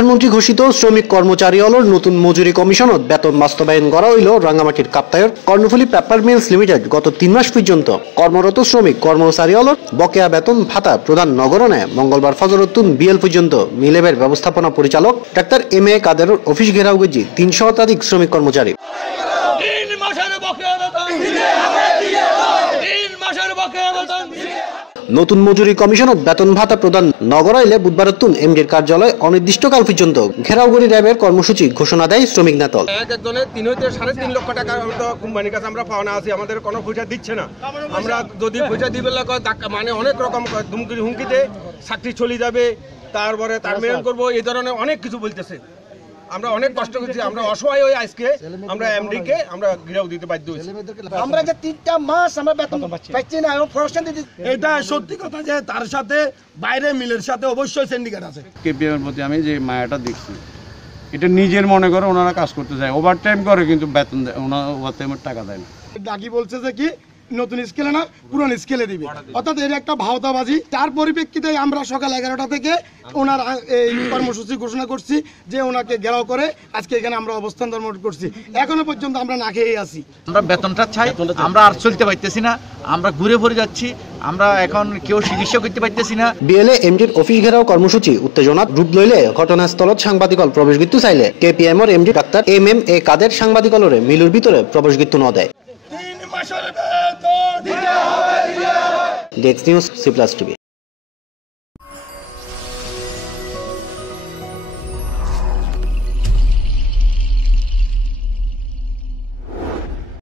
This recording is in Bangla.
প্রধানমন্ত্রী ঘোষিত শ্রমিক কর্মচারী অলর নতুন মজুরি কমিশনত বেতন বাস্তবায়ন করা হইল রাঙ্গামাটির কাপ্তায়র কর্ণফুলী পেপার মিলস লিমিটেড গত 3 মাস পর্যন্ত কর্মরত শ্রমিক কর্মচারী অলর বকেয়া বেতন ভাতা প্রদান নগরণে মঙ্গলবার ফজরতুন বিএল পর্যন্ত মিলেবের ব্যবস্থাপনা পরিচালক ডাক্তার এম এ কাদেরের অফিস ঘেরাও গেজি 300 শতাধিক শ্রমিক কর্মচারী। নতুন মজুরি কমিশনত বেতন ভাতা প্রদান নগরাইলে বুধবারতুন এমডির কার্যালয় অনির্দিষ্টকাল পর্যন্ত ঘেরাওগড়ি র্যাবের কর্মসূচি ঘোষণা দেয় শ্রমিক নেতল। একজনের 3 হইতে 3.5 লক্ষ টাকা কোম্পানির কাছে আমরা পাওনা আছি, আমাদের কোনো পয়সা দিচ্ছে না। আমরা যদি পয়সা দিবে মানে অনেক রকম হুমকিতে চাকরি চলে যাবে, তারপরে টার্মিনেট করবো, এই ধরনের অনেক কিছু বলতেছে। আমরা অনেক কষ্ট করছি, আমরা অসহায় হয়ে আজকে আমরা এমডি কে আমরা ঘিরাও দিতে বাধ্য হয়েছি। আমরা যে 3টা মাস আমরা বেতন পাচ্ছি না এবং প্রশ্ন দিতে, এটা সত্যি কথা যে তার সাথে বাইরে মিলের সাথে অবশ্যই সিন্ডিকেট আছে। কেপিএম এর প্রতি আমি যে মায়াটা দেখছি, এটা নিজের মনে করে ওনারা কাজ করতে চায়, ওভারটাইম করে কিন্তু বেতন দেয়, ওনারা ওভারটাইমের টাকা দেয় না। ডাকি বলছে যে কি নতুন স্কেলে না পুরান স্কেলে দিবে, অর্থাৎ এর একটা ভাওতাবাজি। তার পরিপ্রেক্ষিতে আমরা সকাল 11টা থেকে ওনার এই কর্মসূচি ঘোষণা করছি যে ওনাকে ঘেরাও করে আজকে এখানে আমরা অবস্থান ধর্ম করছি। এখনো পর্যন্ত আমরা না খেয়ে আছি। আমরা বেতনটা চাই, আমরা আর চলতে পারতেছি না, আমরা ঘুরে ঘুরে যাচ্ছি, আমরা এখন কেউ চিকিৎসা করতে পারতেছি না। বিএলএ এমডির অফিস ঘেরাও কর্মসূচি উত্তেজনা রূপ লইলে ঘটনাস্থলত সাংবাদিকল প্রবেশ গিত্তু চাইলে কেপিএম এর এমডি ডাক্তার এম এ কাদের সাংবাদিকলরে মিলুর ভিতরে প্রবেশ গিত্তু ন দেয়। Desk news, C+ TV।